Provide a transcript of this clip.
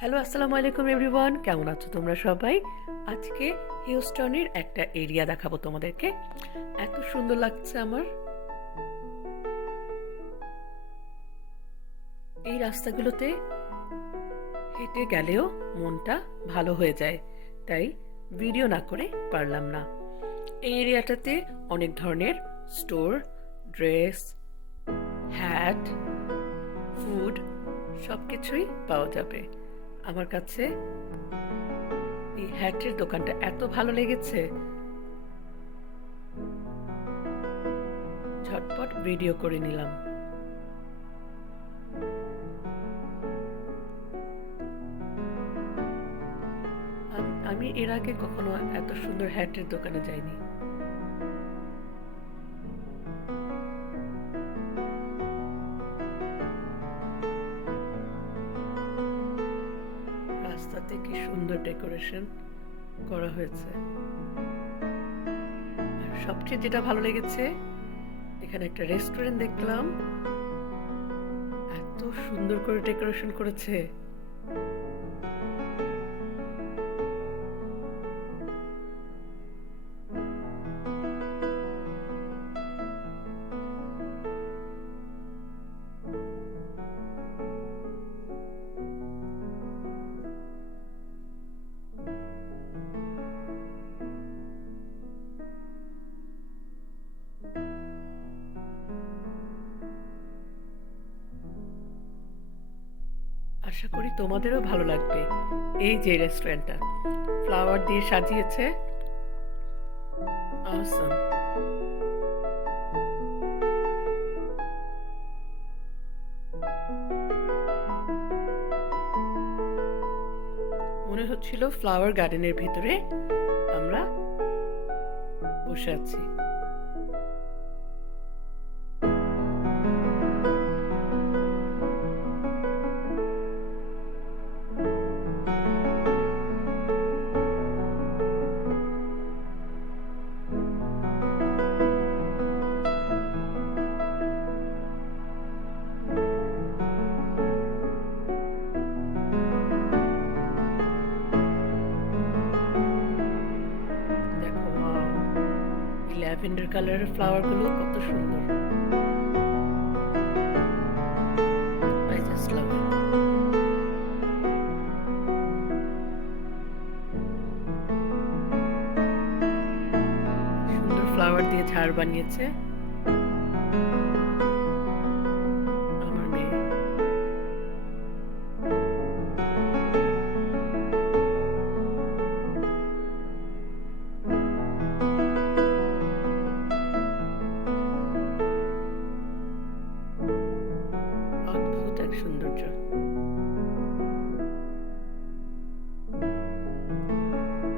Hello আসসালামু আলাইকুম everyone কেমন আছো তোমরা সবাই? আজকে হিউস্টনের একটা এরিয়া দেখাবো তোমাদেরকে। এত সুন্দর লাগছে আমার। এই রাস্তাগুলোতে হেঁটে গেলেও মনটা ভালো হয়ে যায়। তাই ভিডিও না করে পারলাম না। এই এরিয়াটাতে অনেক ধরনের স্টোর ড্রেস হ্যাট ফুড সব কিছুই পাওয়া যাবে। আমার কাছে এই হ্যাটের দোকানটা এত ভালো লেগেছে। ঝটপট ভিডিও করে নিলাম। আমি এর আগে কখনো এত সুন্দর হ্যাটের দোকানে যাইনি। কি সুন্দর ডেকোরেশন করা হয়েছে। সবচেয়ে যেটা ভালো লেগেছে, এখানে একটা রেস্টুরেন্ট দেখলাম। এত সুন্দর করে ডেকোরেশন করেছে। আশা করি তোমাদেরও ভালো লাগবে এই যে রেস্টুরেন্টটা। ফ্লাওয়ার দিয়ে সাজিয়েছে. মনে হচ্ছিল ফ্লাওয়ার গার্ডেনের ভিতরে আমরা বসে আছি। ল্যাভেন্ডার কালারের ফ্লাওয়ারগুলো কত সুন্দর. সুন্দর ফ্লাওয়ার দিয়ে ঝাড় বানিয়েছে সৌন্দর্য।